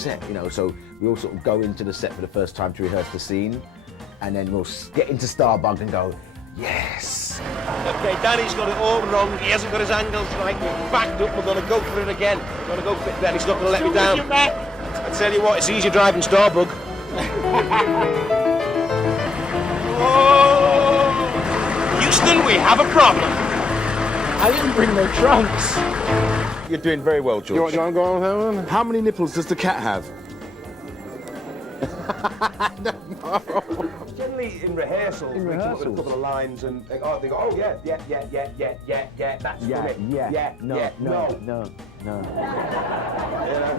set, you know. So we all sort of go into the set for the first time to rehearse the scene, and then we'll get into Starbug and go, yes. Okay, Danny's got it all wrong. He hasn't got his angles right. We're backed up. We're going to go for it again. We're going to go for it then. He's not going to let me down. I tell you what, it's easier driving Starbug. Oh, Houston, we have a problem. I didn't bring my trunks. You're doing very well, George. You want to go on with that one? How many nipples does the cat have? Generally in rehearsals, we come up with a couple of lines and they go, oh yeah, that's funny. No.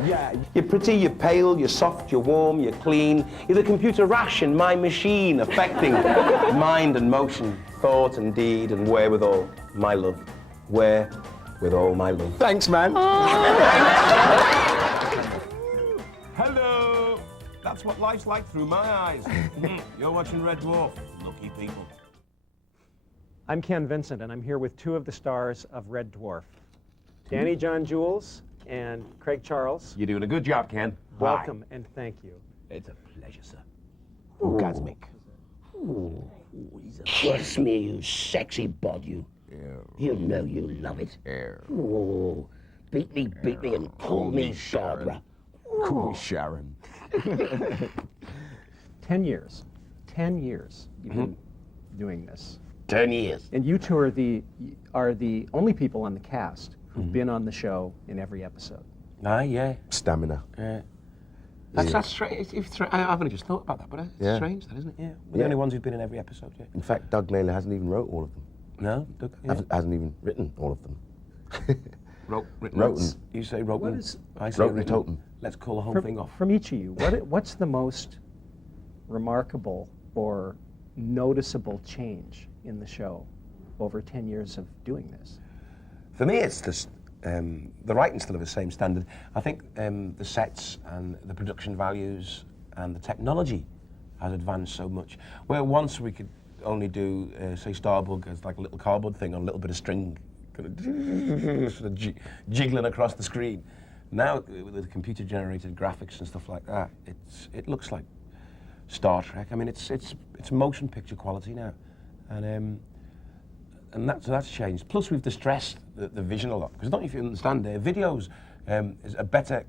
Yeah. You're pretty, you're pale, you're soft, you're warm, you're clean. You're the computer rash in my machine, affecting mind and motion, thought and deed and wherewithal, my love. Where with all my love. Thanks, man. Hello. That's what life's like through my eyes. You're watching Red Dwarf. Lucky people. I'm Ken Vincent, and I'm here with two of the stars of Red Dwarf, Danny John-Jules and Craig Charles. You're doing a good job, Ken. Welcome and thank you. It's a pleasure, sir. Orgasmic. Kiss me, you sexy bod, you. You know you love it. Oh, beat me, and call me Barbara. Call me Sharon. 10 years. 10 years you've been doing this. 10 years. And you two are the only people on the cast who've been on the show in every episode. Yeah. Stamina. That's strange. I've only just thought about that, but it's strange, that, isn't it? Yeah. We're the only ones who've been in every episode, yeah. In fact, Doug Naylor hasn't even wrote all of them. No? Doug, yeah. Hasn't even written all of them. Written. You say wrote. I say written. Let's call the whole thing off. From each of you, what's the most remarkable or noticeable change in the show over 10 years of doing this? For me, it's this, the writing's still of the same standard. I think the sets and the production values and the technology has advanced so much. Where once we could only do, say, Starbug as like a little cardboard thing on a little bit of string, kind of sort of jiggling across the screen. Now, with the computer-generated graphics and stuff like that, it looks like Star Trek. I mean, it's motion picture quality now, and that's changed. Plus, we've distressed the vision a lot, because I don't know if you understand, videos is a better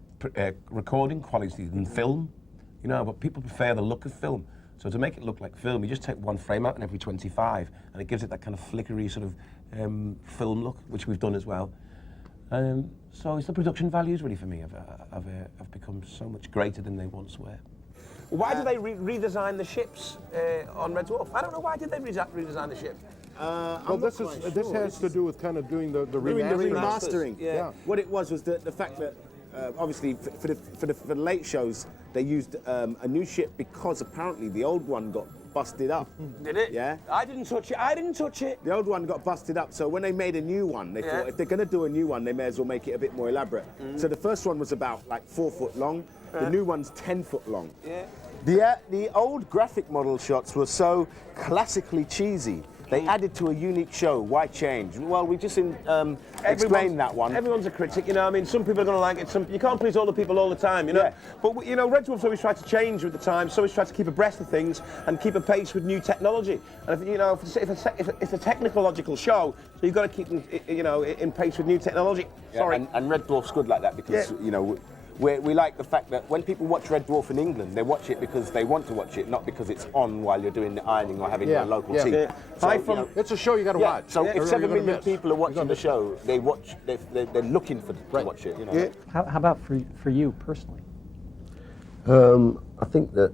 recording quality than film, you know. But people prefer the look of film. So to make it look like film, you just take one frame out in every 25, and it gives it that kind of flickery sort of film look, which we've done as well. So it's the production values really for me have become so much greater than they once were. Why did they redesign the ships on Red Dwarf? I don't know, why did they redesign the ship? Well, this has to do with kind of doing the remastering. Yeah. What it was the fact that obviously for the late shows they used a new ship because apparently the old one got busted up. Did it? Yeah. I didn't touch it. The old one got busted up, so when they made a new one, they thought if they're going to do a new one, they may as well make it a bit more elaborate. So the first one was about like 4 foot long. The new one's 10 foot long. Yeah. The old graphic model shots were so classically cheesy. They added to a unique show. Why change? Well, we just explained that one. Everyone's a critic, you know. I mean, some people are going to like it. You can't please all the people all the time, you know. Yeah. But you know, Red Dwarf's always tried to change with the times. So always tried to keep abreast of things and keep a pace with new technology. And if you know, if it's a technological show, so you've got to keep you know in pace with new technology. Yeah, Sorry. and Red Dwarf's good like that because you know. We like the fact that when people watch Red Dwarf in England, they watch it because they want to watch it, not because it's on while you're doing the ironing or having your local tea. Yeah. So, it's a show you got to watch. So if 7 million people are watching the show, they're looking to watch it. You know. How about for you personally? I think that,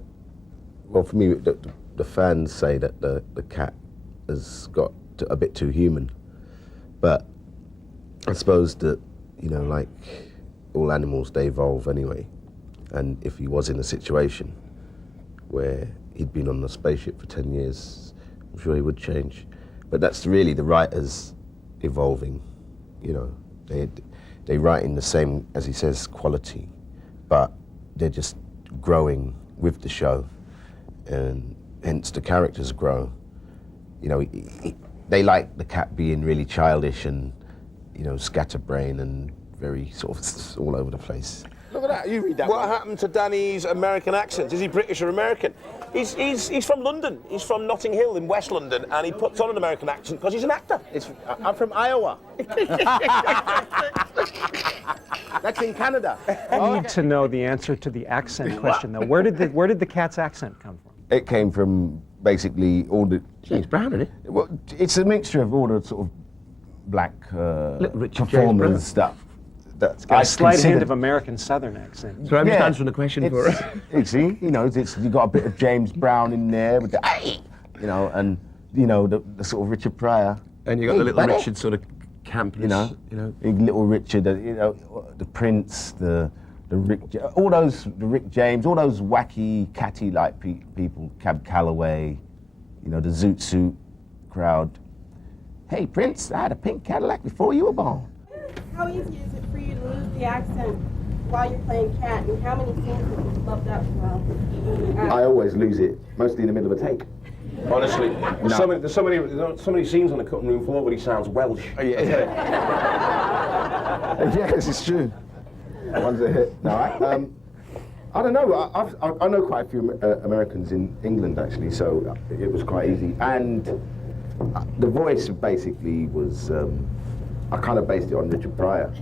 well, for me, the fans say that the cat has got a bit too human, but I suppose that, you know, like all animals, they evolve anyway. And if he was in a situation where he'd been on a spaceship for 10 years, I'm sure he would change. But that's really the writers evolving, you know. They write in the same, as he says, quality, but they're just growing with the show, and hence the characters grow. You know, they like the cat being really childish and, you know, scatterbrain and very sort of all over the place. Look at that. You read that. What one. happened to Danny's American accent? Is he British or American? He's from London. He's from Notting Hill in West London, and he puts on an American accent because he's an actor. I'm from Iowa. That's in Canada. I need to know the answer to the accent question, though. Where did the cat's accent come from? It came from basically all the. James Brown, isn't it? Well, it's a mixture of all the sort of black Richard James performers Brown. stuff. That's A slight hint of American Southern accent. So I'm just Yeah. answering the question for It's, her. you see, you know, you got a bit of James Brown in there with the, you know, and you know the sort of Richard Pryor. And you got the little Richard sort of campness, You know, Little Richard, you know, the Prince, the Rick, all those, the Rick James, all those wacky, catty-like people, Cab Calloway, you know, the Zoot Suit crowd. Hey, Prince, I had a pink Cadillac before you were born. How easy is it for you to lose the accent while you're playing cat, and how many scenes have you loved up while? I always lose it, mostly in the middle of a take. Honestly, there's so many scenes on the cutting room floor where he sounds Welsh. Oh, yeah. Yes, it's true. One's a hit. No, I don't know. I know quite a few Americans in England actually, so it was quite easy. And the voice basically was. I kind of based it on Richard Pryor.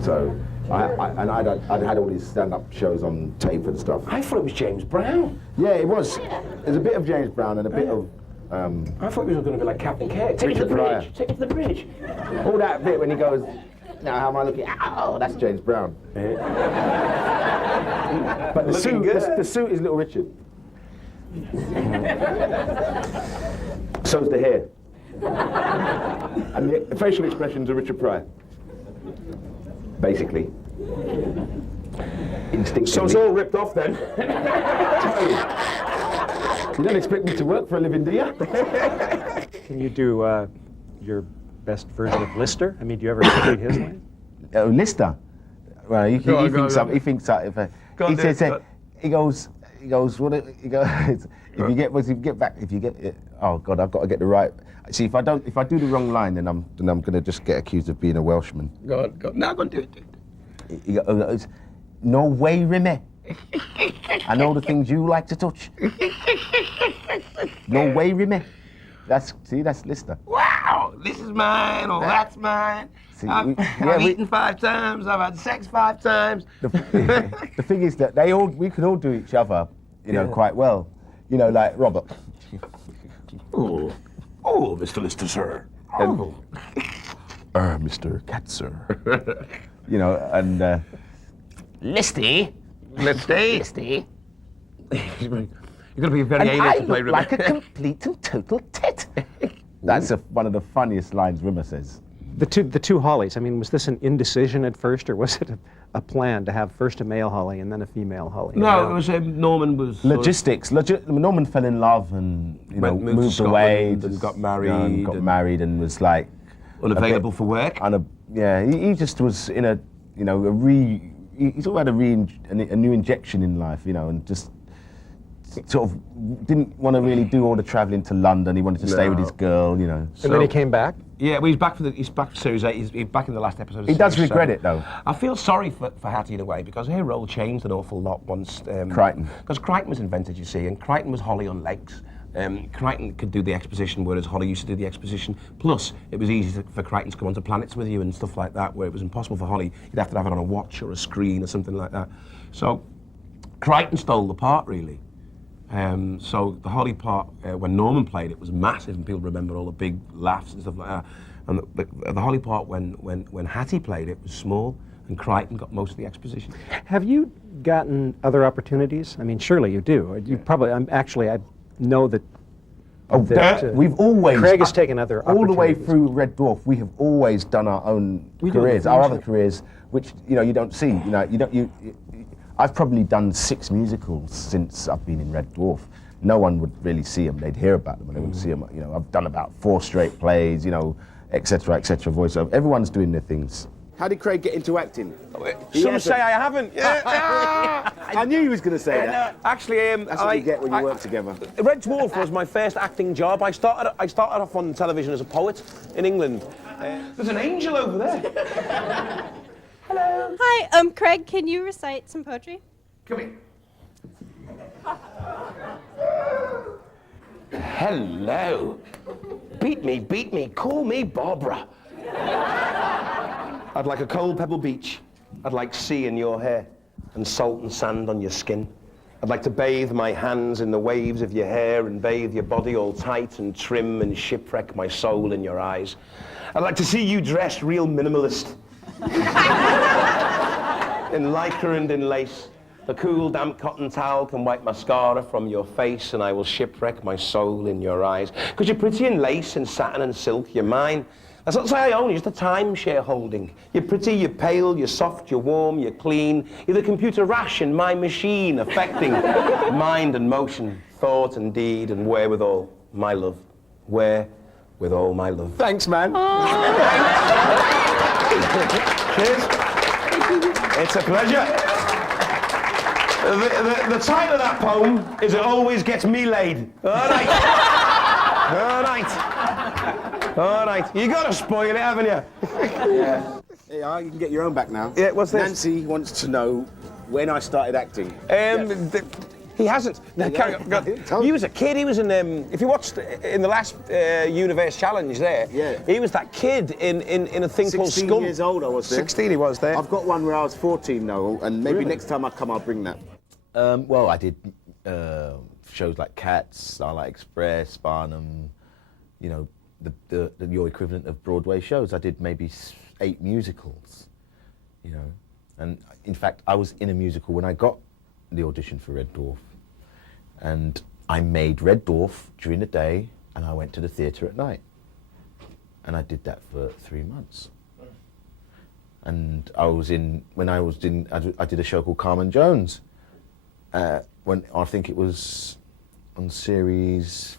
So, I'd had all these stand-up shows on tape and stuff. I thought it was James Brown. Yeah, it was. There's a bit of James Brown and a bit of. I thought he was going to be like Captain K. Take it to the Pryor. bridge. Take it to the bridge. All that bit when he goes, now how am I looking? Oh, that's James Brown. But the suit, the suit is Little Richard. So's the hair. And the facial expressions are Richard Pryor. Basically. Instinctively. So it's all ripped off then. You don't expect me to work for a living, do you? Can you do your best version of Lister? I mean, do you ever repeat his line? Lister. Well, he thinks that. He thinks that. on, He do says, it. he goes. He goes. If you get back. Oh God, I've got to get the right. See, if I do the wrong line, then I'm gonna just get accused of being a Welshman. Go on. No, go on, do it. He goes, no way, Rimmy. I know the things you like to touch. No way, Rimmy. That's Lister. Wow, this is mine, or that's mine. See, I've eaten 5 times, I've had sex 5 times. The thing is that we can all do each other, you know, quite well. You know, like Robert. Oh, Mr. Lister, sir. Oh. Mr. Cat, sir. You know, and Listy. You're going to be very and able I to play look like a complete and total tit. That's one of the funniest lines Rimmer says. The two Hollies. I mean, was this an indecision at first, or was it a plan to have first a male Holly and then a female Holly? No, it was Norman was Logistics. Norman fell in love and moved to away Scotland and got married and was like unavailable for work. He just was in a he's all had a new injection in life, you know, and just sort of didn't want to really do all the travelling to London. He wanted to stay with his girl, you know. And then he came back? Yeah, well, he's back for Series 8. He's back in the last episode of He does Series regret 7. it, though. I feel sorry for Hattie in a way, because her role changed an awful lot once... Crichton. Because Crichton was invented, you see, and Crichton was Holly on legs. Crichton could do the exposition, whereas Holly used to do the exposition. Plus, it was easy for Crichton to come onto planets with you and stuff like that, where it was impossible for Holly. You'd have to have it on a watch or a screen or something like that. So, Crichton stole the part, really. So the Holly part, when Norman played it, was massive, and people remember all the big laughs and stuff like that. And the Holly part, when Hattie played it, was small, and Crichton got most of the exposition. Have you gotten other opportunities? I mean, surely you do. You probably. I know that. We've always. Craig has taken other all the way opportunities. through Red Dwarf. We have always done our own careers, our other careers, which you don't see. I've probably done 6 musicals since I've been in Red Dwarf. No one would really see them. They'd hear about them, and they wouldn't see them. You know, I've done about 4 straight plays. You know, etc. Voiceover. Everyone's doing their things. How did Craig get into acting? Some say I haven't. Yeah. I knew he was going to say that. Actually, That's what you get when you work together. Red Dwarf was my first acting job. I started off on television as a poet in England. There's an angel over there. Hello. Hi, Craig, can you recite some poetry? Come here. Hello. Beat me, call me Barbara. I'd like a cold pebble beach. I'd like sea in your hair and salt and sand on your skin. I'd like to bathe my hands in the waves of your hair and bathe your body all tight and trim and shipwreck my soul in your eyes. I'd like to see you dressed real minimalist. In lycra and in lace. A cool, damp cotton towel can wipe mascara from your face, and I will shipwreck my soul in your eyes. Because you're pretty in lace and satin and silk, you're mine. That's not to say I own you, just a timeshare holding. You're pretty, you're pale, you're soft, you're warm, you're clean. You're the computer rash in my machine, affecting mind and motion, thought and deed, and wherewithal, my love. Where with all my love. Thanks, man. Cheers. It's a pleasure. The title of that poem is It Always Gets Me Laid. All right. All right. All right. You got to spoil it, haven't you? Yeah. Yeah, you can get your own back now. Yeah, what's this? Nancy wants to know when I started acting. He hasn't. No, carry on. He was a kid. He was in. If you watched in the last Universe Challenge there, yeah. He was that kid in a thing called 16 Scum. years old I was there. 16 he was there. I've got one where I was 14 though, and maybe Really? next time I come I'll bring that. Well, I did shows like Cats, Starlight Express, Barnum, you know, your equivalent of Broadway shows. I did maybe 8 musicals, you know. And in fact, I was in a musical when I got the audition for Red Dwarf. And I made Red Dwarf during the day, and I went to the theatre at night. And I did that for 3 months. And I did a show called Carmen Jones. When I think it was on series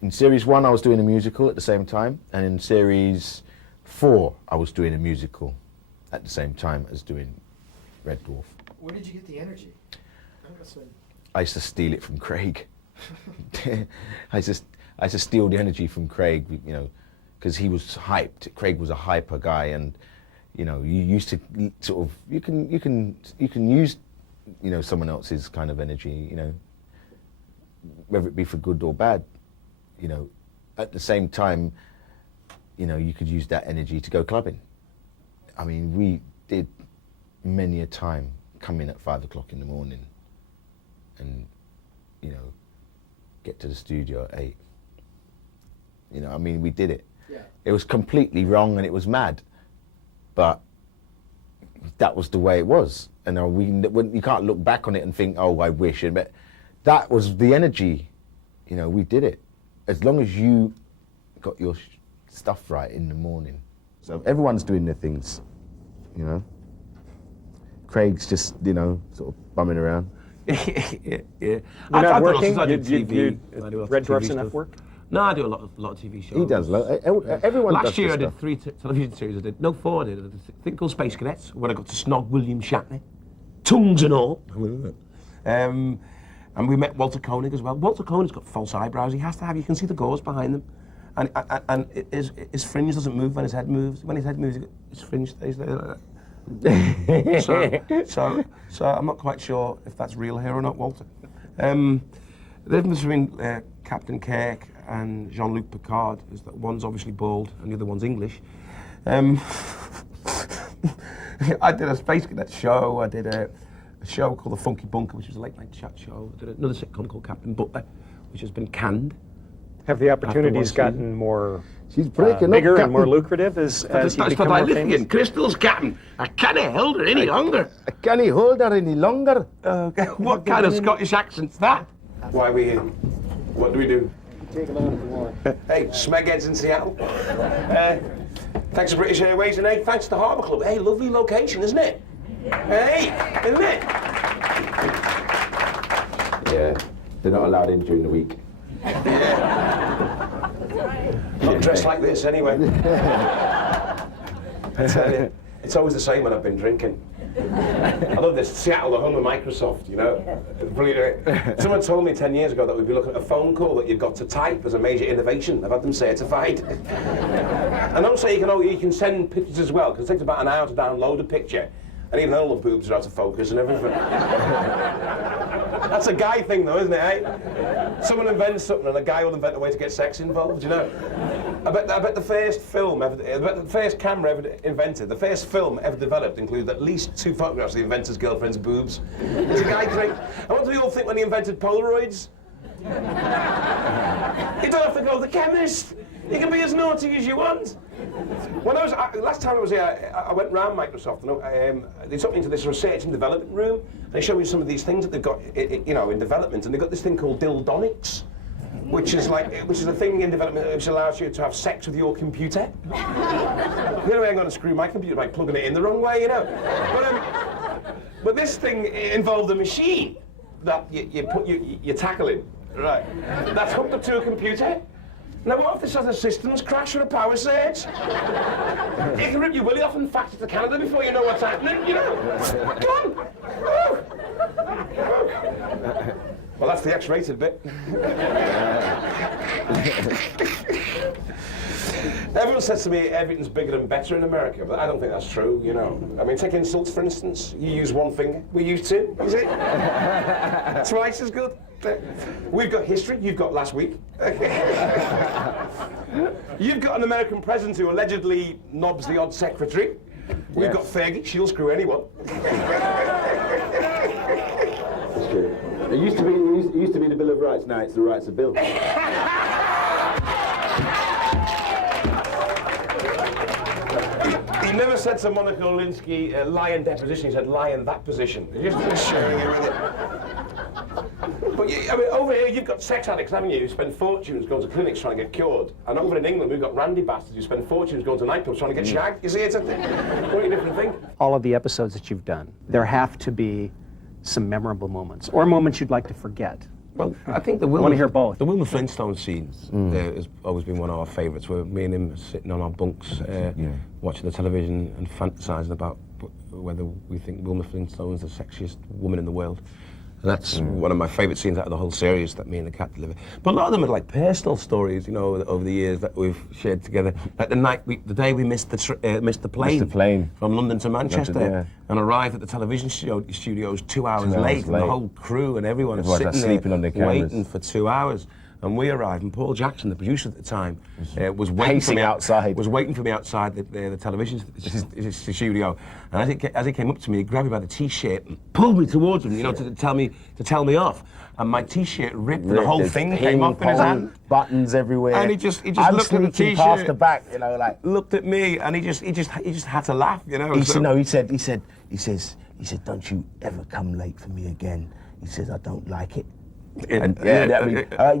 1 I was doing a musical at the same time, and in series 4 I was doing a musical at the same time as doing Red Dwarf. Where did you get the energy? I used to steal it from Craig. I used to steal the energy from Craig, you know, because he was hyped. Craig was a hyper guy, and you know, you used to sort of you can use, you know, someone else's kind of energy, you know, whether it be for good or bad, you know. At the same time, you know, you could use that energy to go clubbing. I mean, we did many a time come in at 5 o'clock in the morning and, you know, get to the studio at 8. You know, I mean, we did it. Yeah. It was completely wrong and it was mad, but that was the way it was. And you can't look back on it and think, oh, I wish. But that was the energy. You know, we did it. As long as you got your stuff right in the morning. So everyone's doing their things, you know. Craig's just, you know, sort of bumming around. Yeah. You're not working? I do TV. Red Dwarf's enough work? No, I do a lot of TV shows. He does. Everyone does. Last year I did 3 television series. I did 4. I did a thing called Space Cadets, where I got to snog William Shatner, tongues and all. And we met Walter Koenig as well. Walter Koenig's got false eyebrows. He has to have. You can see the gauze behind them, and his fringe doesn't move when his head moves. When his head moves, his fringe stays there like that. so I'm not quite sure if that's real hair or not, Walter. The difference between Captain Kirk and Jean-Luc Picard is that one's obviously bald and the other one's English. I did a Space Cadet show. I did a show called The Funky Bunker, which was a late-night chat show. I did another sitcom called Captain Butler, which has been canned. Have the opportunities gotten more She's breaking bigger up, and more lucrative as you become more famous? Crystals, Captain. I can't hold her any longer. I can't hold her any longer. What kind of Scottish accent's that? Why are we here? What do we do? Take them out if you want. Hey, Smegheads in Seattle. Thanks to British Airways and hey, thanks to Harbour Club. Hey, lovely location, isn't it? Hey, isn't it? Yeah, they're not allowed in during the week. Not dressed like this anyway. I tell you, it's always the same when I've been drinking. I love this. Seattle, the home of Microsoft, you know. Brilliant. Someone told me 10 years ago that we'd be looking at a phone call that you've got to type as a major innovation. I've had them certified. And also you can send pictures as well, because it takes about an hour to download a picture. And even all the boobs are out of focus and everything. That's a guy thing though, isn't it, eh? Someone invents something and a guy will invent a way to get sex involved, you know? I bet the first film ever, the first camera ever invented, the first film ever developed included at least 2 photographs of the inventor's girlfriend's boobs. There's a guy great. And what do we all think when he invented Polaroids? You don't have to go to the chemist. You can be as naughty as you want. When last time I was here, I went round Microsoft and they took me into this research and development room. They showed me some of these things that they've got, you know, in development, and they've got this thing called dildonics, which is a thing in development which allows you to have sex with your computer. The only way I'm going to screw my computer by plugging it in the wrong way, you know. But this thing involved a machine that you tackle in, right? That's hooked up to a computer. Now what if this has a systems crash or a power surge? It can rip your willy off and fax it to Canada before you know what's happening, you know? Come on! Well, that's the X-rated bit. Everyone says to me everything's bigger and better in America, but I don't think that's true, you know. I mean, take insults, for instance. You use 1 finger, we use 2, is it? Twice as good. We've got history, you've got last week. You've got an American president who allegedly knobs the odd secretary. We've got Fergie, she'll screw anyone. That's true. It used to be the Bill of Rights, now it's the Rights of Bill. He never said to Monica Lewinsky, lie in deposition, he said, lie in that position. He's just sharing it with it. But I mean, over here, you've got sex addicts, haven't you, who spend fortunes going to clinics trying to get cured. And over in England, we've got randy bastards who spend fortunes going to nightclubs trying to get shagged. You see, it's a completely different thing. All of the episodes that you've done, there have to be some memorable moments, or moments you'd like to forget. Well, I think the I want to hear both. The Wilma Flintstone scenes has always been one of our favourites, where me and him are sitting on our bunks, watching the television and fantasising about whether we think Wilma Flintstone's the sexiest woman in the world. And that's one of my favourite scenes out of the whole series that me and the cat deliver. But a lot of them are like personal stories, you know, over the years that we've shared together. Like the day we missed the plane from London to Manchester, and arrived at the television studios 2 hours late, and the whole crew and everyone sitting sleeping on their cameras, waiting for 2 hours. And we arrived, and Paul Jackson, the producer at the time, was waiting for me outside. Was waiting for me outside the television studio. And as he came up to me, he grabbed me by the t-shirt and pulled me towards him, you know, to tell me off. And my t-shirt ripped, and the whole thing came off in his hand. Buttons everywhere. And he just looked at the t-shirt, past the back, you know, like looked at me, and he just had to laugh, you know. He said, don't you ever come late for me again. He says, I don't like it. And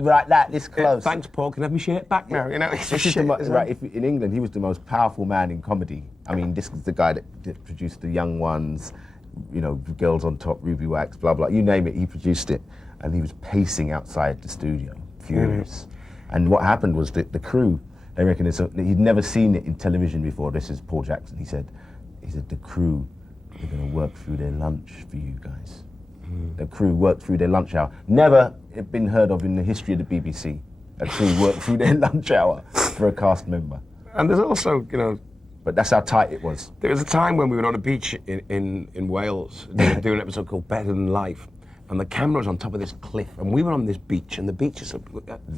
like that, this close. Thanks, Paul. Can I have my shirt back now? You know, in England, he was the most powerful man in comedy. I mean, this was the guy that produced The Young Ones, you know, Girls on Top, Ruby Wax, blah blah. You name it, he produced it, and he was pacing outside the studio, furious. And what happened was that the crew, they reckon he'd never seen it in television before. This is Paul Jackson. He said, the crew are going to work through their lunch for you guys. The crew worked through their lunch hour. Never been heard of in the history of the BBC. A crew worked through their lunch hour for a cast member. And there's also, you know... But that's how tight it was. There was a time when we were on a beach in Wales doing an episode called Better Than Life. And the camera was on top of this cliff. And we were on this beach, and the beach is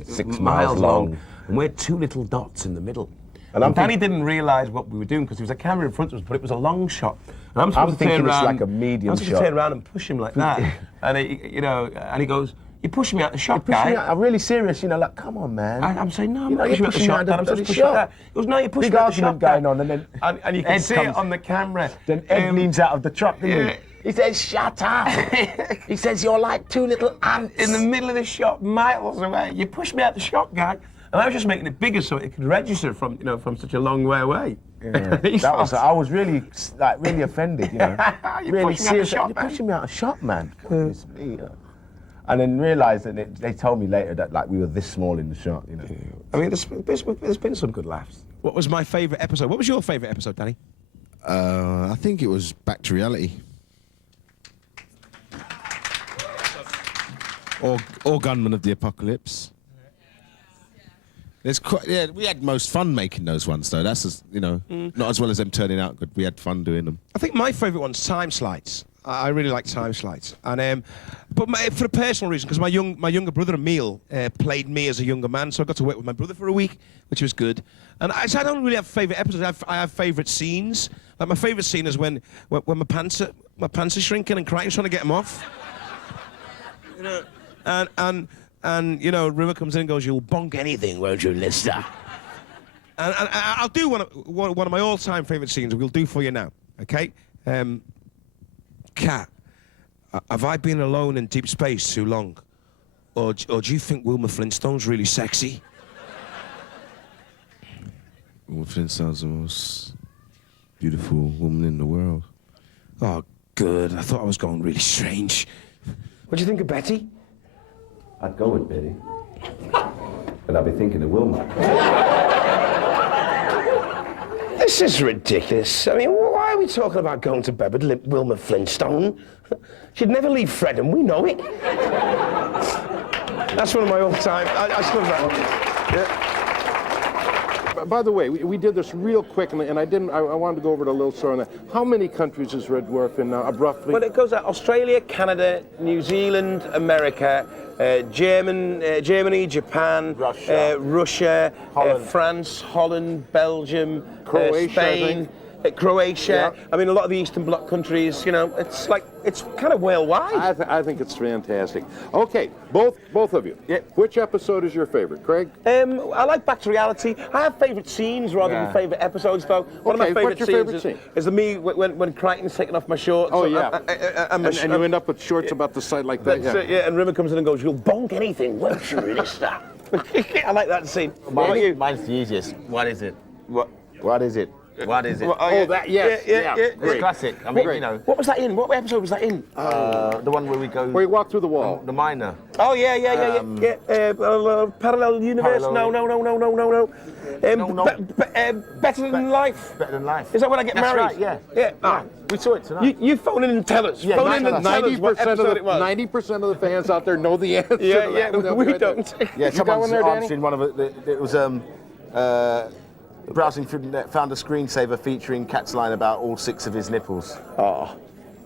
6 miles long. And we're 2 little dots in the middle. And Danny didn't realise what we were doing because there was a camera in front of us, but it was a long shot. And I'm supposed to turn around, like a medium shot. I'm supposed to turn around and push him like that. And he goes, "You're pushing me out the shot, guy." I'm really serious, you know, like, come on, man. I'm saying, no, I'm not pushing you out the shot, Dad. I'm supposed to push you out that. He goes, no, you're pushing me out the shot, going on, and then and you can see it on the camera. Then Ed leans out of the truck, didn't he? He says, shut up. He says, you're like 2 little ants. In the middle of the shot, miles away. You pushed me out the shot, guy. And I was just making it bigger so it could register from such a long way away. Yeah. I was really offended, you know. Really serious. You're pushing me out of shot, man. Goodness me. And then realised that they told me later that like we were this small in the shot, you know. Yeah. I mean, there's been some good laughs. What was my favourite episode? What was your favourite episode, Danny? I think it was Back to Reality. or Gunman of the Apocalypse. There's quite, yeah, we had most fun making those ones though. That's as, you know, not as well as them turning out good. We had fun doing them. I think my favourite one's Time Slides. I really like Time Slides, and but for a personal reason, because my younger brother Emil played me as a younger man, so I got to work with my brother for a week, which was good. And I don't really have favourite episodes. I have favourite scenes. Like my favourite scene is when my pants are shrinking and Crichton's trying to get them off. You know, and you know, Rimmer comes in and goes, "You'll bonk anything, won't you, Lister?" and I'll do one of my all-time favourite scenes. We'll do for you now, okay? Cat, have I been alone in deep space too long? Or do you think Wilma Flintstone's really sexy? Wilma Flintstone's the most beautiful woman in the world. Oh, good. I thought I was going really strange. What do you think of Betty? I'd go with Betty. But I'd be thinking of Wilma. This is ridiculous. I mean, why are we talking about going to bed with Wilma Flintstone? She'd never leave Fred, and we know it. That's one of my all-time. I still love that. Yeah. By the way, we did this real quick, and I wanted to go over it a little slower on that. How many countries is Red Dwarf in now, roughly? Well, it goes out Australia, Canada, New Zealand, America, Germany, Japan, Russia, France, Holland, Belgium, Croatia, Spain, Croatia. Yeah. I mean, a lot of the Eastern Bloc countries. You know, it's kind of worldwide. I think it's fantastic. Okay, both of you. Yeah. Which episode is your favorite, Craig? I like Back to Reality. I have favourite scenes rather than favourite episodes, though. One of my favourite scenes is the me when Crichton's taking off my shorts. Oh yeah. And you end up with shorts about the side like that. Yeah. And Rimmer comes in and goes, "You'll bonk anything, won't you, really, stop?" I like that scene. Mine's the easiest. What is it? What is it? What is it? That, yes. Yeah. It's classic. I mean, you know. What was that in? What episode was that in? The one where we go. Where you walk through the wall. The miner. Oh, yeah. Parallel universe? No. Better Than Life? Better Than Life. Is that when I get married? Right, yeah. We saw it tonight. You phone in and tell us. Yeah, phone in and tell us what episode it was. 90% of the fans out there know the answer. Yeah, we don't. Yeah, You got one there, Danny? answering one of it. It was browsing through the net, found a screensaver featuring Cat's line about all 6 of his nipples. Oh.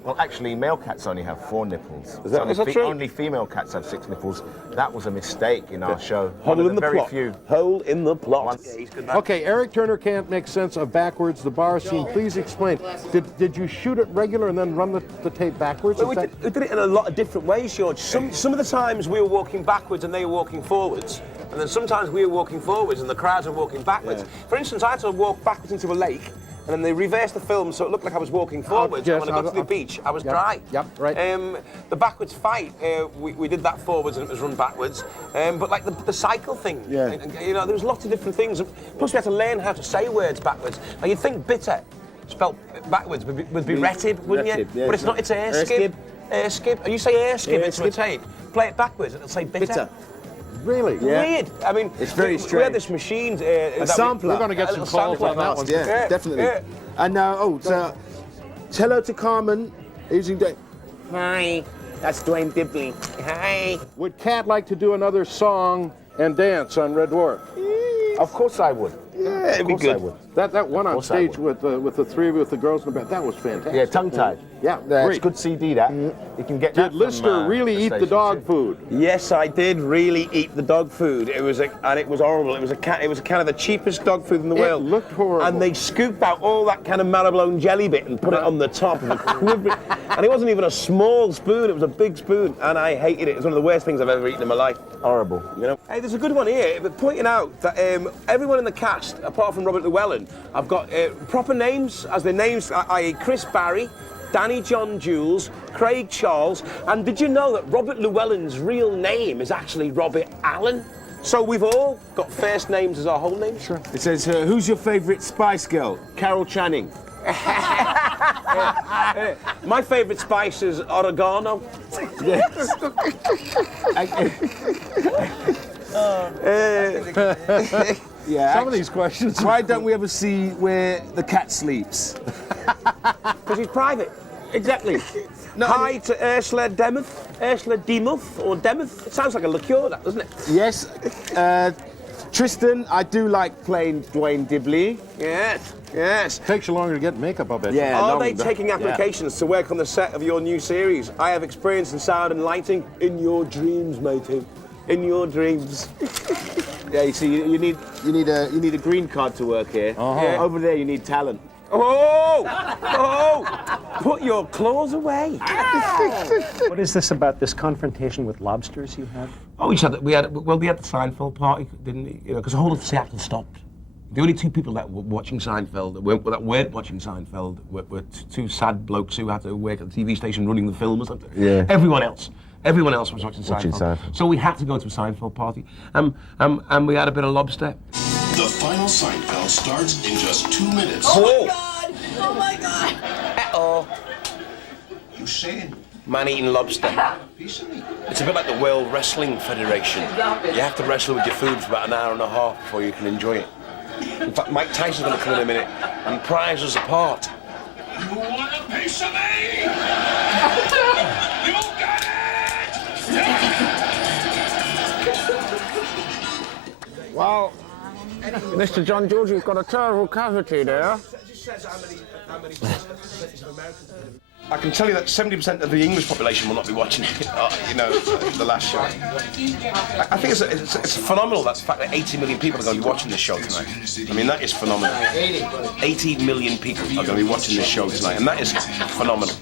Well, actually, male cats only have 4 nipples. Is that true? Only female cats have 6 nipples. That was a mistake in our show. Hole in the very plot. Few. Hole in the plot. Okay, Eric Turner can't make sense of backwards the bar scene. Please explain. Did you shoot it regular and then run the tape backwards? Well, we did it in a lot of different ways, George. Some of the times we were walking backwards and they were walking forwards. And then sometimes we were walking forwards and the crowds were walking backwards. Yeah. For instance, I had to walk backwards into a lake, and then they reversed the film so it looked like I was walking forwards. And when I got to the beach, I was dry. Yep, right. The backwards fight, we did that forwards and it was run backwards. But like the cycle thing, you know, there was lots of different things. Plus we had to learn how to say words backwards. Now you'd think bitter, spelled backwards, would be retib, wouldn't you? Yeah, but it's not, it's airskib. Airskib. You say airskib into a tape, play it backwards and it'll say bitter. Really? Yeah. Weird. I mean, it's very strange. We had this machine. A sampler. We're going to get some calls on that one. Yeah, definitely. Yeah. And now, so hello to Carmen. Using Hi, that's Dwayne Dibley. Hi. Would Cat like to do another song and dance on Red Dwarf? Of course I would. Yeah, it'd be good. I would. That one on stage with the 3 of you, with the girls in the band, that was fantastic. Yeah, tongue-tied. Yeah, it's good CD, that. You can get that. Did Lister really eat the dog food? Yes, I did really eat the dog food. It was horrible. It was kind of the cheapest dog food in the world. It looked horrible. And they scooped out all that kind of marrow jelly bit and put it on the top. And it wasn't even a small spoon, it was a big spoon. And I hated it. It was one of the worst things I've ever eaten in my life. Horrible. You know? Hey, there's a good one here, but pointing out that everyone in the cast, apart from Robert Llewellyn, I've got proper names as their names, i.e. Chris Barry, Danny John-Jules, Craig Charles, and did you know that Robert Llewellyn's real name is actually Robert Allen? So we've all got first names as our whole name. Sure. It says, who's your favourite Spice Girl? Carol Channing. My favourite spice is oregano. Yes. Yeah. Some of these questions. Why don't we ever see where the cat sleeps? Because he's private. Exactly. Hi to Ursula Demuth. Ursula Demuth or Demuth. It sounds like a liqueur, that, doesn't it? Yes. Tristan, I do like playing Dwayne Dibley. Yes, yes. Takes you longer to get makeup, I bet. Yeah. Are no, they that- taking applications to work on the set of your new series? I have experience in sound and lighting. In your dreams, matey. In your dreams. Yeah, you see, you need a green card to work here. Yeah. Over there, you need talent. Oh! Oh! Put your claws away. What is this about this confrontation with lobsters you had? Oh, we had the Seinfeld party, didn't we? You know, because the whole of Seattle stopped. The only two people that were watching Seinfeld, that weren't watching Seinfeld, were two sad blokes who had to work at the TV station running the film or something. Yeah. Everyone else was watching Seinfeld. So we had to go to a Seinfeld party, and we had a bit of lobster. The final Seinfeld starts in just 2 minutes. Oh! God! Oh my God! Uh-oh. You saying? Man-eating lobster. Piece of meat. It's a bit like the World Wrestling Federation. You have to wrestle with your food for about an hour and a half before you can enjoy it. In fact, Mike Tyson's going to come in a minute and prize us apart. You want a piece of me? You got it! Well, Mr. John-Jules, you've got a terrible cavity there. I can tell you that 70% of the English population will not be watching it, the last show. I think it's phenomenal, that's the fact that 80 million people are going to be watching this show tonight. I mean, that is phenomenal. 80 million people are going to be watching this show tonight, and that is phenomenal.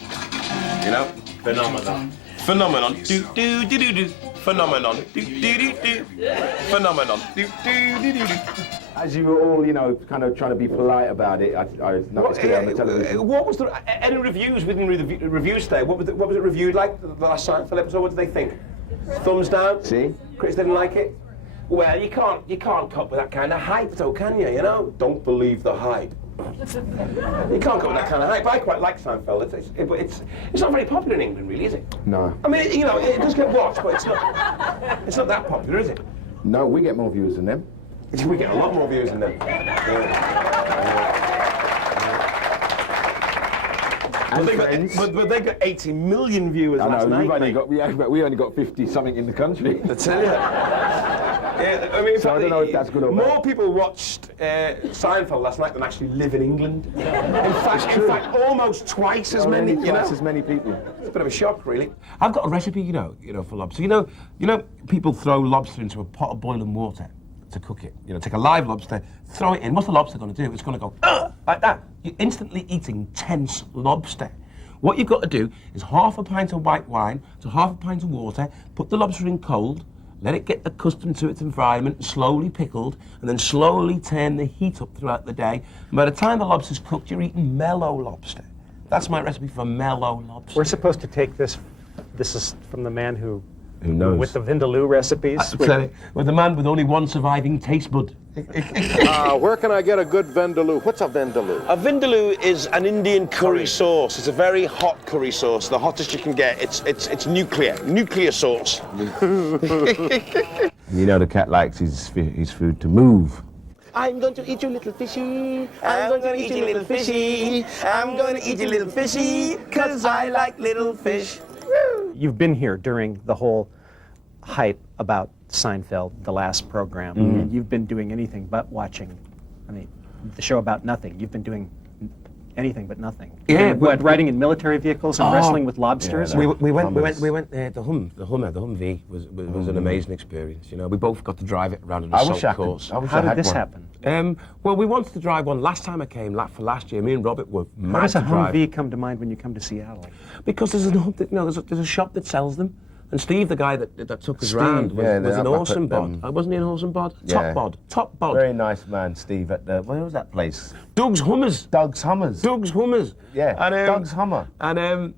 You know? Phenomenon. Phenomenon. Do, do, do, do, do. Phenomenon. Do, do, do, do. Phenomenon. Do, do, do, do, do. As you were all, kind of trying to be polite about it, I noticed it on the television. What was any reviews within the reviews today? What was it reviewed like, the last Seinfeld episode? What did they think? Thumbs down? See? Critics didn't like it? Well, you can't cope with that kind of hype though, can you? You know? Don't believe the hype. You can't cope with that kind of hype. I quite like Seinfeld. It's not very popular in England, really, is it? No. I mean, it does get watched, but it's not that popular, is it? No, we get more views than them. We get a lot more views than them. But they got 80 million viewers last night. We only got 50 something in the country. I tell you. Yeah, I mean, So I don't know if that's good or bad. More people watched Seinfeld last night than actually live in England. In fact, almost twice as many. Twice as many people. It's a bit of a shock, really. I've got a recipe, for lobster. You know, people throw lobster into a pot of boiling water to cook it. Take a live lobster, throw it in. What's the lobster going to do? It's going to go like that. You're instantly eating tense lobster. What you've got to do is half a pint of white wine to half a pint of water, put the lobster in cold, let it get accustomed to its environment, slowly pickled, and then slowly turn the heat up throughout the day. And by the time the lobster's cooked, you're eating mellow lobster. That's my recipe for mellow lobster. We're supposed to take this. This is from the man who knows? with the Vindaloo recipes. With the man with only one surviving taste bud. Where can I get a good vindaloo? What's a vindaloo? A vindaloo is an Indian curry sauce. It's a very hot curry sauce, the hottest you can get. It's nuclear sauce. The cat likes his food to move. I'm going to eat you, little fishy. I'm going to eat you, little fishy. I'm going to eat you, little fishy, 'cause I like little fish. You've been here during the whole hype about Seinfeld, the last program. And you've been doing anything but watching. I mean, the show about nothing. You've been doing anything but nothing. Yeah, riding in military vehicles and wrestling with lobsters. We went the Humvee was an amazing experience. We both got to drive it around an assault course. How did this happen? Well, we wanted to drive one last time I came, for last year. Me and Robert were mad How does a to drive. Humvee come to mind when you come to Seattle? Because there's a shop that sells them. And Steve, the guy that took us round, was an awesome bod. Wasn't he an awesome bod? Yeah. Top bod. Very nice man, Steve, at where was that place? Doug's Hummers. Doug's Hummers. Yeah. And, Doug's Hummer. And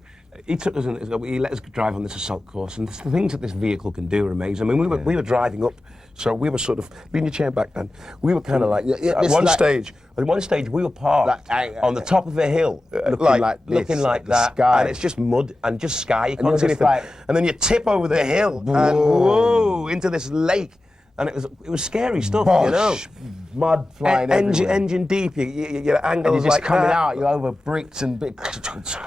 he took us, he let us drive on this assault course, and the things that this vehicle can do are amazing. I mean, we were driving up, so we were sort of, lean your chair back then, we were kind of like, at one stage we were parked on the top of a hill, looking like that, sky. and it's just mud and just sky, you And can't see you're just anything. like- And then you tip over the hill, and whoa, into this lake, and it was scary stuff, Bosh. mud flying everywhere. Engine deep, your And angles you're just like coming that. out, you're over bricks and big.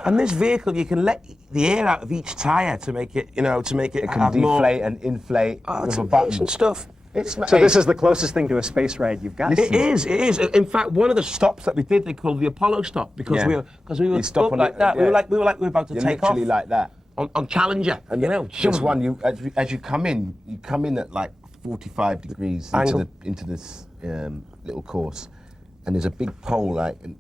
And this vehicle, you can let the air out of each tyre to make it, It can have more. deflate and inflate It's with a button. amazing stuff. So this is the closest thing to a space ride you've got. It is. In fact, one of the stops that we did, they called the Apollo stop because Yeah. we were You stop up on like it, that. yeah. We were like we were about to You're take off literally like that. on Challenger. And there's one, as you come in at like 45 degrees Angle. into this little course, and there's a big pole, like, and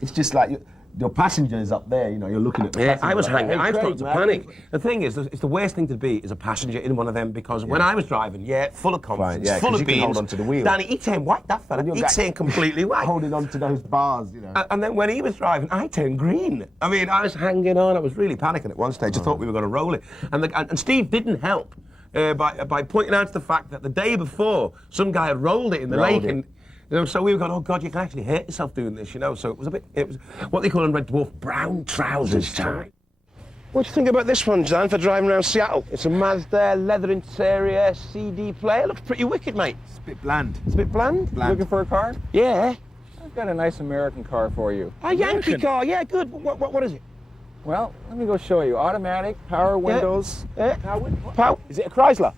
it's just like your passenger is up there, you're looking at the Yeah, passenger I was like, hanging. "Hey, I Craig, started to man." panic. The thing is, it's the worst thing to be is a passenger in one of them because when I was driving, full of confidence, yeah, full 'cause of you can hold beans. onto the wheel. Danny, he turned white. That fella, When you're he back- turned completely white. Holding on to those bars, And then when he was driving, I turned green. I mean, I was hanging on. I was really panicking at one stage. I thought we were going to roll it. And Steve didn't help by pointing out the fact that the day before, some guy had rolled it in the lake. And, so we were going, oh God, you can actually hurt yourself doing this, So it was what they call in Red Dwarf brown trousers time. What do you think about this one, Jan, for driving around Seattle? It's a Mazda leather interior CD player. Looks pretty wicked, mate. It's a bit bland. It's a bit bland. Looking for a car? Yeah. I've got a nice American car for you. A Yankee car, yeah, good. What is it? Well, let me go show you. Automatic, power windows. Yeah. Power. Is it a Chrysler?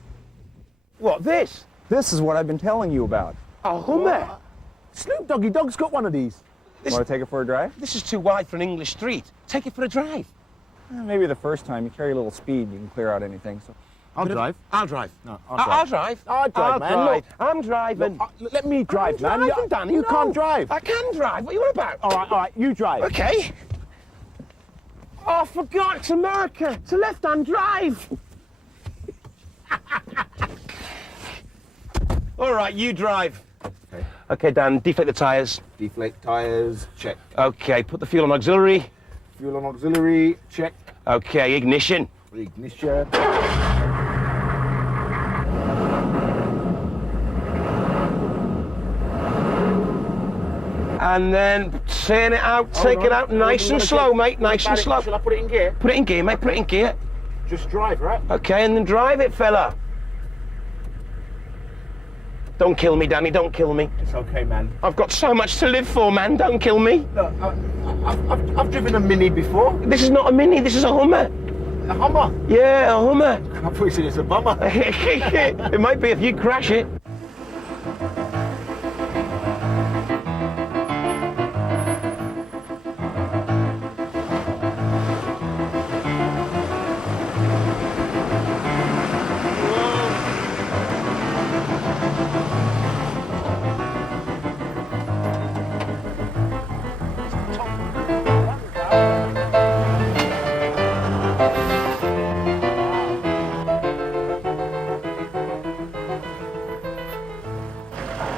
What, this? This is what I've been telling you about. A Hummer. Snoop Doggy Dog's got one of these. Want to take it for a drive? This is too wide for an English street. Take it for a drive. Maybe the first time you carry a little speed, you can clear out anything. So. I'll drive. I'll drive. No, I'll drive. I'll drive, man. drive. Look. I'm driving. Look, let me drive, man. Driving, Danny. You No. can't drive. I can drive. What are you on about? All right, you drive. Okay. Oh, I forgot. It's America. It's a left-hand drive. All right, you drive. Okay, Dan, deflate the tyres. Deflate tyres, check. Okay, put the fuel on auxiliary. Fuel on auxiliary, check. Okay, ignition. Ignition. And then turn it out, take it out nice and slow, mate, nice and slow. Shall I put it in gear? Put it in gear, mate, put it in gear. Just drive, right? Okay, and then drive it, fella. Don't kill me, Danny, don't kill me. It's okay, man. I've got so much to live for, man, don't kill me. Look, I've driven a Mini before. This is not a Mini, this is a Hummer. A Hummer. Yeah, a Hummer. I thought you said it's a bummer. It might be if you crash it.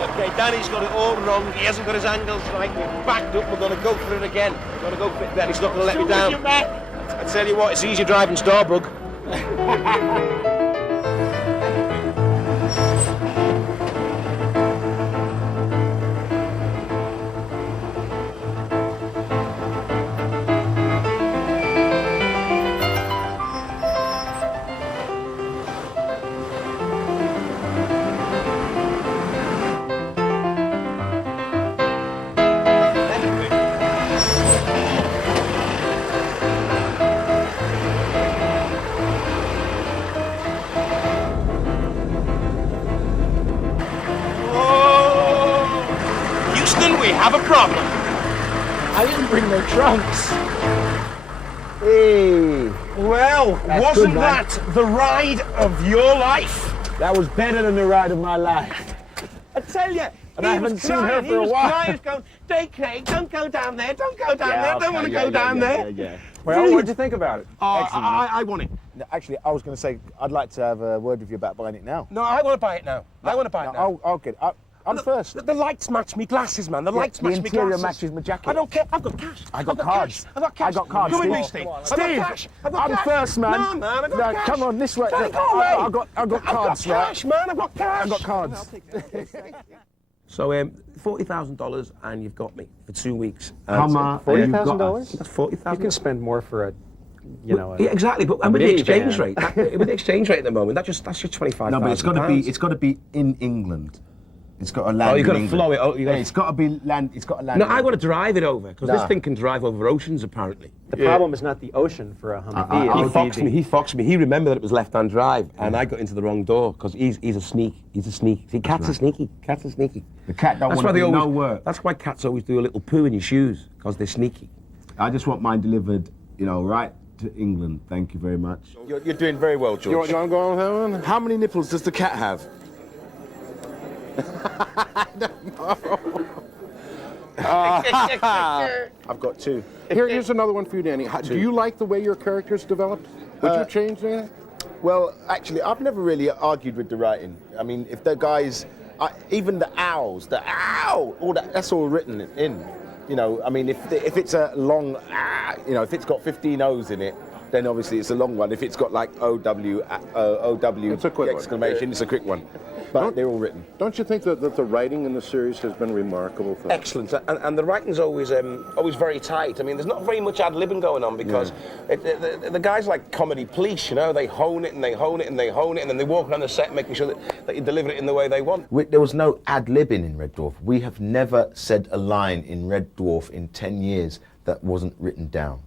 Okay, Danny's got it all wrong. He hasn't got his angles right. We're backed up. We're going to go for it again. We're going to go for it then. He's not going to let me down. I tell you what, it's easier driving Starbug. Houston, we have a problem. I didn't bring no trunks. Hey, Well, That's wasn't good, man. that the ride of your life? That was better than the ride of my life. I tell you, And I haven't seen her for a while. He was going, Craig, don't go down there, don't go down there, don't want to go down there. Yeah. Well, what'd you think about it? Oh, I want it. No, actually, I was going to say, I'd like to have a word with you about buying it now. No, I want to buy it now. I want to buy it now. I'll get it. I'm first. The lights match me glasses, man. The lights match the me interior glasses. matches my jacket. I don't care. I've got cash. I got I've cards. Cash. I've got cash. I got cards. Come with me, Steve. Steve. I've Steve, got cash. I've got I'm cash. first, man. No, man, I've got No, cash. come on, this way. Don't go away. I've got cards, I've got cash, man. I've got cash. I've got cards. So, $40,000 and you've got me for 2 weeks. Hummer. $40,000? That's 40,000. You can spend more for a, Yeah, exactly. But and with the minivan. exchange rate, with the exchange rate at the moment, that's just 25. No, but it's got to be in England. It's got to land. Oh, you got to in flow England. it. Oh, you got It's got to be land. It's got to land. No, in I got to England. drive it over because this thing can drive over oceans apparently. The problem is not the ocean for a Humvee. He It'd foxed be me. He foxed me. He remembered that it was left-hand drive, and I got into the wrong door because he's a sneak. He's a sneak. See, cats are sneaky. Cats are sneaky. The cat don't That's want why to they do always no work. That's why cats always do a little poo in your shoes because they're sneaky. I just want mine delivered, right to England. Thank you very much. You're doing very well, George. You want to go on with that one? How many nipples does the cat have? I've got 2. Here's another one for you, Danny. Do you like the way your character's developed? Would you change anything? Well, actually, I've never really argued with the writing. I mean, if the guys, even the owls, the ow, all that's all written in. I mean, if it's a long, if it's got 15 O's in it, then obviously it's a long one. If it's got like OW, It's a quick exclamation, one. it's a quick one. But they're all written. Don't you think that the writing in the series has been remarkable? Excellent, and the writing's always very tight. I mean, there's not very much ad-libbing going on because the guys like comedy police, they hone it and they hone it and they hone it, and then they walk around the set making sure that you deliver it in the way they want. There was no ad-libbing in Red Dwarf. We have never said a line in Red Dwarf in 10 years that wasn't written down.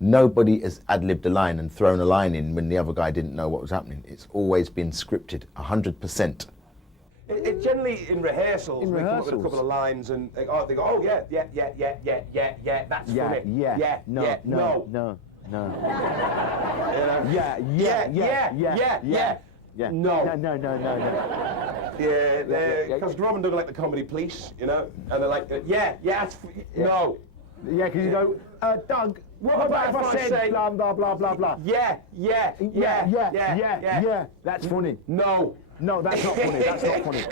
Nobody has ad-libbed a line and thrown a line in when the other guy didn't know what was happening. It's always been scripted, 100%. It generally in rehearsals, we come up with a couple of lines and they go, oh yeah, that's funny. No. Yeah, because Robin doesn't like the comedy police, and they're like, no. Yeah, because you go, Doug, what about if I said blah, blah, blah, blah, blah? Yeah. That's funny. No, that's not funny, that's not funny.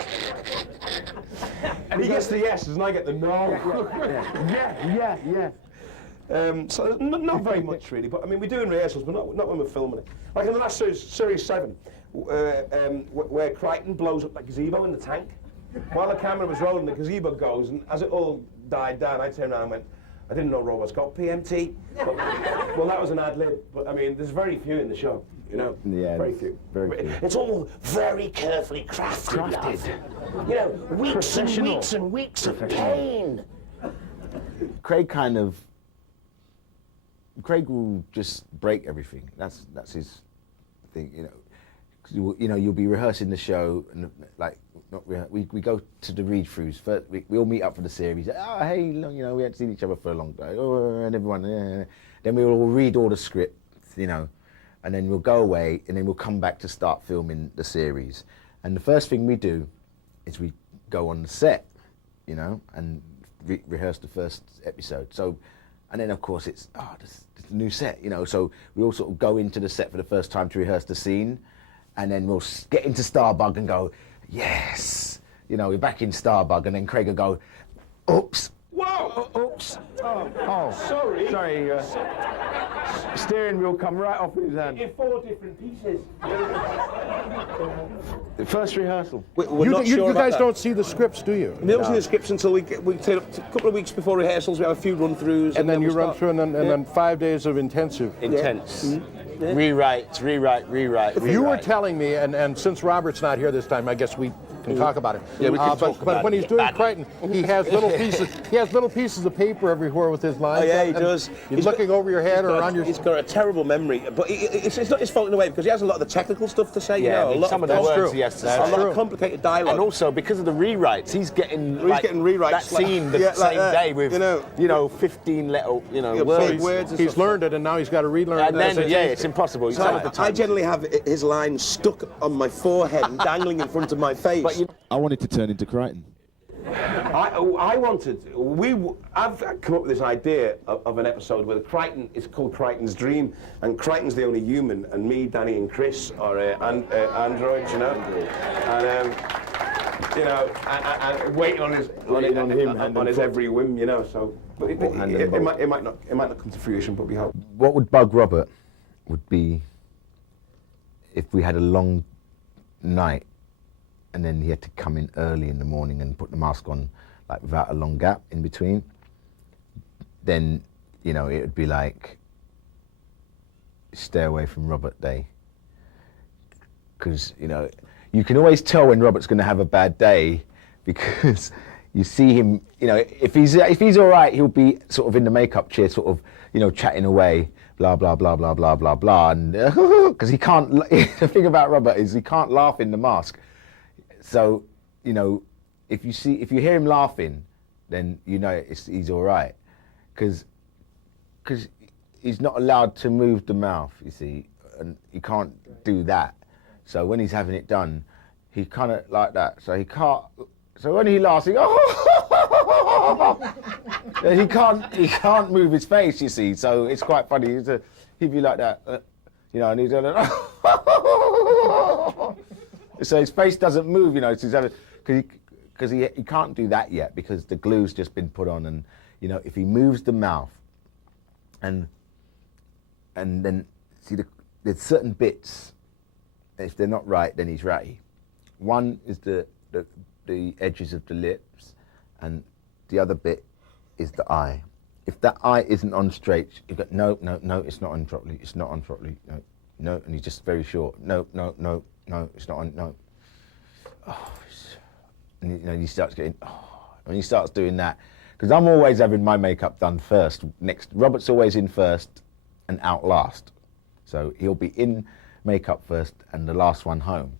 And he gets the yeses and I get the no. Yeah. So not very much really, but I mean we do in rehearsals, but not when we're filming it. Like in the last series 7, where Crichton blows up that gazebo in the tank. While the camera was rolling, the gazebo goes, and as it all died down, I turned around and went, I didn't know robots got PMT. Well, that was an ad-lib, but I mean, there's very few in the show, Yeah, very few. Very few. It's all very carefully crafted. Weeks and weeks and weeks of pain. Craig will just break everything. That's his thing, You'll be rehearsing the show and we go to the read-throughs first. We all meet up for the series. Oh, hey, we hadn't seen each other for a long time. Oh, and everyone. Then we will all read all the script, and then we'll go away, and then we'll come back to start filming the series. And the first thing we do is we go on the set, and rehearse the first episode. So, and then of course it's this new set, So we all sort of go into the set for the first time to rehearse the scene, and then we'll get into Starbug and go, yes, we're back in Starbug, and then Craig will go, oops. Whoa! Oops. Sorry. Steering wheel come right off his hand. In 4 different pieces. First rehearsal. You guys don't see the scripts, do you? We don't see the scripts until we take a couple of weeks before rehearsals. We have a few run-throughs, and then you run through, and then 5 days of intensive. Intense. Yeah. Rewrite. If you were telling me, and since Robert's not here this time, I guess we can talk about it. Yeah, we can talk about But when he's doing Crichton, he has little pieces. He has little pieces of paper everywhere with his lines. Oh yeah, on, he does. He's looking over your head or on your. He's got a terrible memory, but it's not his fault in a way because he has a lot of the technical stuff to say. Yeah, a lot some of the words he has to say. A lot of complicated dialogue. And also because of the rewrites, he's getting rewrites that scene the same day with 15 little words. He's learned it, and now he's got to relearn it. And then it's impossible. I generally have his line stuck on my forehead and dangling in front of my face. I wanted to turn into Crichton. I've come up with this idea of an episode where Crichton is called Crichton's Dream, and Crichton's the only human, and me, Danny, and Chris are androids, and waiting on his every whim, So, but it might not come to fruition, but we hope. What would bug Robert would be if we had a long night and then he had to come in early in the morning and put the mask on, like without a long gap in between. Then, it would be like, stay away from Robert Day. Because, you can always tell when Robert's going to have a bad day because you see him, you know, if he's all right, he'll be sort of in the makeup chair, sort of, you know, chatting away, blah blah blah blah blah blah blah, and because he can't. The thing about Robert is he can't laugh in the mask. So, you know, if you hear him laughing, then you know he's all right, because he's not allowed to move the mouth, you see, and he can't do that. So when he's having it done, he kind of like that. So he can't. So when he laughs, he he can't move his face, you see. So it's quite funny. He'd be like that, you know, and he's so his face doesn't move, you know. Because he can't do that yet because the glue's just been put on, and you know, if he moves the mouth, and then see there's certain bits. If they're not right, then he's ratty. One is the edges of the lips, and the other bit is the eye. If that eye isn't on straight, you go, no, it's not on properly, it's not on properly, no, and he's just very short. No, it's not on, no. Oh, and you know, he starts getting, when he starts doing that, because I'm always having my makeup done first. Robert's always in first and out last. So he'll be in makeup first and the last one home.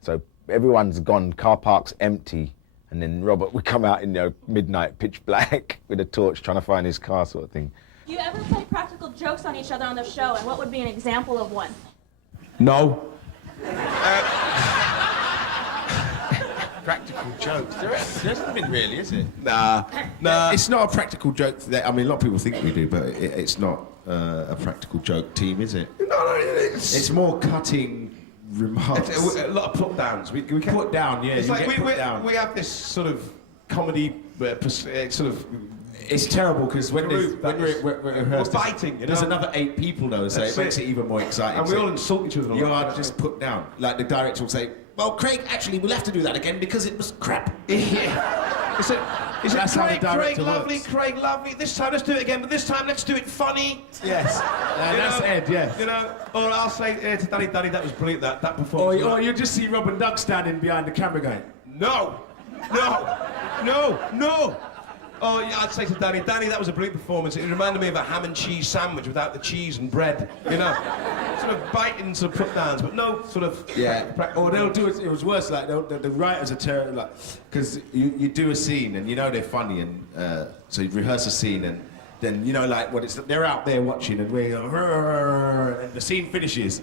So everyone's gone, car park's empty, and then Robert would come out in, you know, midnight, pitch black, with a torch trying to find his car, sort of thing. Do you ever play practical jokes on each other on the show, and what would be an example of one? No. Practical jokes. There hasn't been really, is it? Nah. It's not a practical joke. I mean, a lot of people think we do, but it's not a practical joke team, is it? No, it's more cutting remarks. A lot of put downs. We can put down, yeah. It's like down. we have this sort of comedy sort of. It's terrible because when we're biting, you know? There's another 8 people though, so it makes it even more exciting. And we all insult each other. You are just put down. Like the director will say, "Well, Craig, actually, we'll have to do that again because it was crap." Yeah. Is it Craig, lovely. This time let's do it again, but this time let's do it funny. Yes. That's Ed, yes. You know, or I'll say to Danny, that was brilliant, that performance. Or you just see Rob and Doug standing behind the camera going, No. Oh, yeah, I'd say to Danny, that was a brilliant performance. It reminded me of a ham and cheese sandwich without the cheese and bread, you know. Sort of biting, sort of put downs, but no sort of... Yeah, or they'll do it, it was worse, like, the writers are terrible, like, because you do a scene and you know they're funny, and so you rehearse a scene, and then, you know, like, they're out there watching, and we go, and the scene finishes.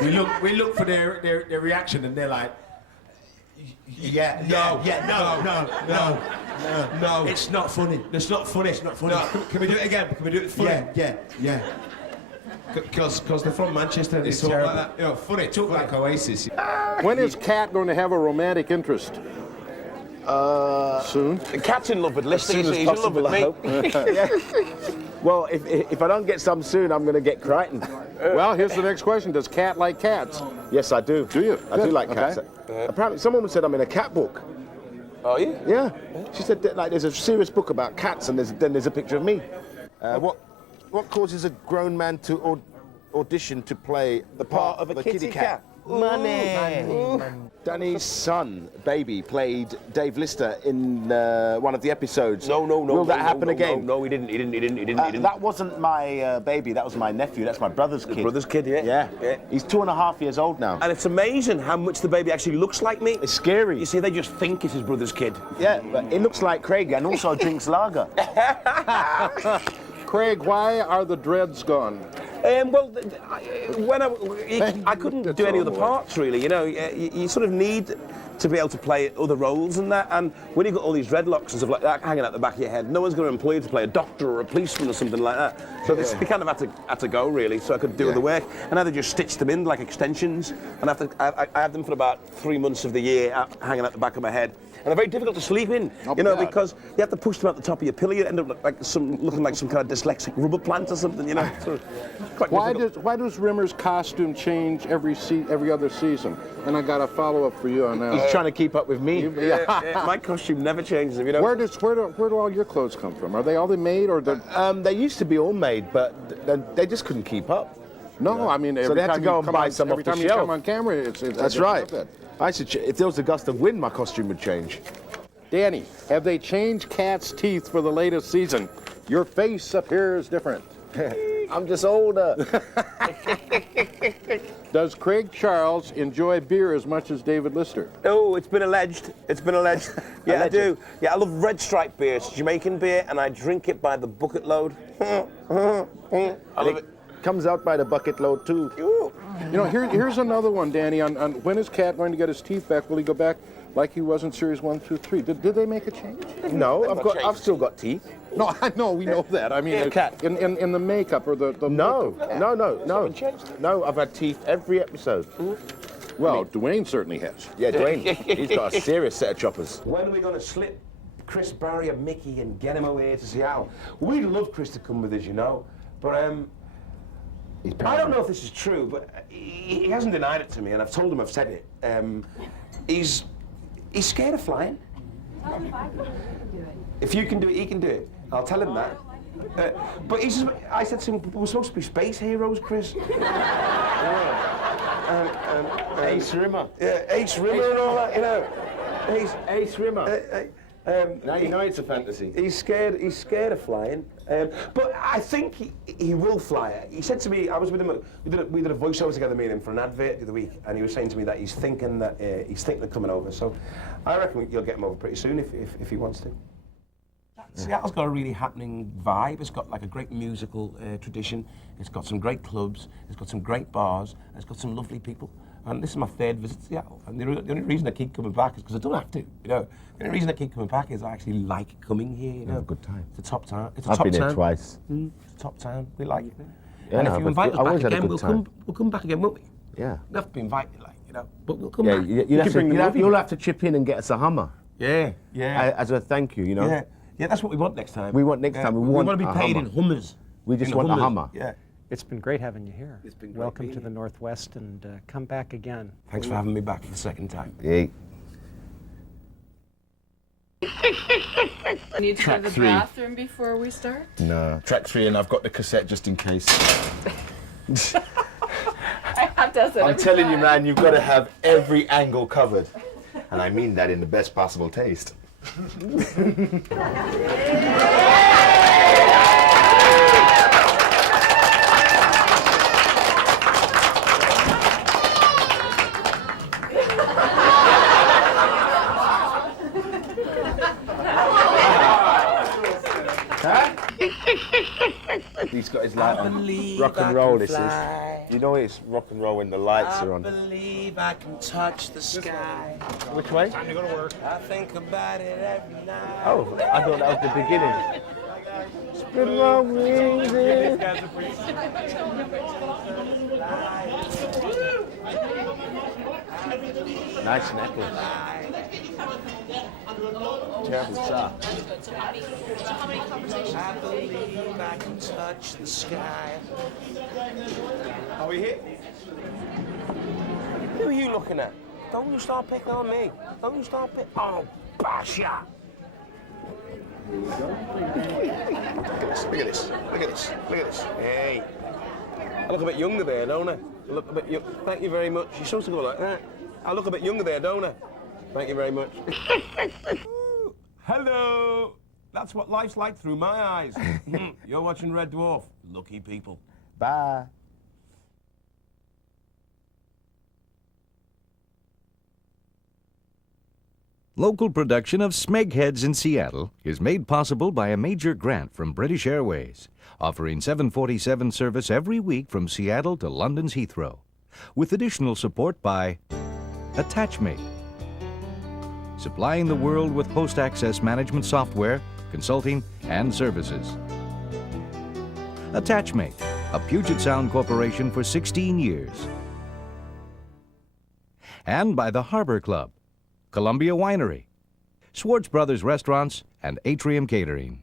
We look for their reaction, and they're like, no. It's not funny. It's not funny. It's not funny. No. Can we do it again? Can we do it funny? Yeah. Because they're from Manchester and they It's talk terrible. like that. You know, funny. Talk like Oasis. When is Kat going to have a romantic interest? Soon? Cat's in love with Lister. As soon as possible, I hope. Well, if I don't get some soon, I'm going to get Crichton. Well, here's the next question. Does Kat like cats? Yes, I do. Do you? I Good. do like cats. Okay. Apparently, someone said I'm in a cat book. Oh, yeah? Yeah. She said that, like, there's a serious book about cats, and then there's a picture of me. What causes a grown man to audition to play the part of a kitty cat? Money. Danny's son, baby, played Dave Lister in one of the episodes. No. Will that happen again? No, he didn't. That wasn't my baby. That was my nephew. That's my brother's kid. Brother's kid, yeah. Yeah. He's 2.5 years old now. And it's amazing how much the baby actually looks like me. It's scary. You see, they just think it's his brother's kid. Yeah, but it looks like Craig, and also drinks lager. Craig, why are the dreads gone? I couldn't do any other parts really. You know, you sort of need to be able to play other roles and that. And when you've got all these dreadlocks and stuff like that hanging out the back of your head, no one's going to employ you to play a doctor or a policeman or something like that. So they kind of had to go really, so I could do other work. And now they just stitched them in like extensions, and I have them for about 3 months of the year hanging out the back of my head. And they're very difficult to sleep in, because you have to push them out the top of your pillow. You end up looking like some kind of dyslexic rubber plant or something, you know. So quite why does Rimmer's costume change every other season? And I got a follow-up for you on that. He's trying to keep up with me. Yeah. My costume never changes, you know. Where do all your clothes come from? Are they all made, or they used to be all made, but they just couldn't keep up. No, I mean, so they had to go and buy some off the shelf. Every time you come on camera, it's that's right. If there was a gust of wind, my costume would change. Danny, have they changed Cat's teeth for the latest season? Your face appears different. I'm just older. Does Craig Charles enjoy beer as much as David Lister? Oh, it's been alleged. It's been alleged. Yeah, I do. Yeah, I love Red Stripe beer. It's Jamaican beer, and I drink it by the bucket load. I love it. Comes out by the bucket load too. You know, here's another one, Danny. On when is Cat going to get his teeth back? Will he go back like he was in series 1 through 3? Did they make a change? No, I've still got teeth. No, I know, we know that. I mean, Cat. In the makeup or the No. No, I've had teeth every episode. Well, Dwayne certainly has. Yeah, Dwayne. He's got a serious set of choppers. When are we going to slip Chris Barry and Mickey and get him away to Seattle? We'd love Chris to come with us, you know, but I don't know if this is true, but he hasn't denied it to me, and I've told him I've said it. He's scared of flying. If you can do it, he can do it. I'll tell him that. But I said to him, we're supposed to be space heroes, Chris. Ace Rimmer. Yeah, Ace Rimmer and all that, you know. Ace Rimmer. Now you know it's a fantasy. He's scared of flying. But I think he will fly. He said to me, I was with him, we did a voiceover together, me and him, for an advert the other week, and he was saying to me that he's thinking of coming over. So I reckon you'll get him over pretty soon if he wants to. Seattle's got a really happening vibe. It's got like a great musical tradition. It's got some great clubs. It's got some great bars. And it's got some lovely people. And this is my 3rd visit to Seattle. And the only reason I keep coming back is because I don't have to. You know, the only reason I keep coming back is I actually like coming here. You know, good time. It's a top town. I've been here twice. It's a top town. We like it. Yeah, and if you invite us back again, we'll come back again, won't we? Yeah. We have to be invited, like, you know. But we'll come back. You'll have to chip in and get us a Hummer. Yeah. As a thank you, you know. Yeah, that's what we want next time. We want next time. We want to be paid in Hummers. We just want a Hummer. Yeah. It's been great having you here. It's been great. Welcome to the Northwest, and come back again. Thanks for having me back for the 2nd time. Yeah. Need to go to the bathroom before we start? No. Track 3, and I've got the cassette just in case. I have to. I'm telling you, man, you've got to have every angle covered. And I mean that in the best possible taste. He's got his light on. Rock and roll, this is. You know it's rock and roll when the lights are on. I believe I can touch the sky. Which way? Time to go to work. I think about it every night. Oh, I thought that was the beginning. Spread my wings in. Nice necklace. Terrible shot. I believe I can touch the sky. Are we here? Who are you looking at? Don't you start picking on me. Don't you start picking. Oh, basha! Look at this. Look at this. Look at this. Hey. I look a bit younger there, don't I? I look a bit young. Thank you very much. You're supposed to go like that. I look a bit younger there, don't I? Thank you very much. Hello. That's what life's like through my eyes. You're watching Red Dwarf. Lucky people. Bye. Local production of Smegheads in Seattle is made possible by a major grant from British Airways, offering 747 service every week from Seattle to London's Heathrow, with additional support by Attachmate, supplying the world with post-access management software, consulting, and services. Attachmate, a Puget Sound corporation for 16 years. And by the Harbor Club, Columbia Winery, Swartz Brothers Restaurants, and Atrium Catering.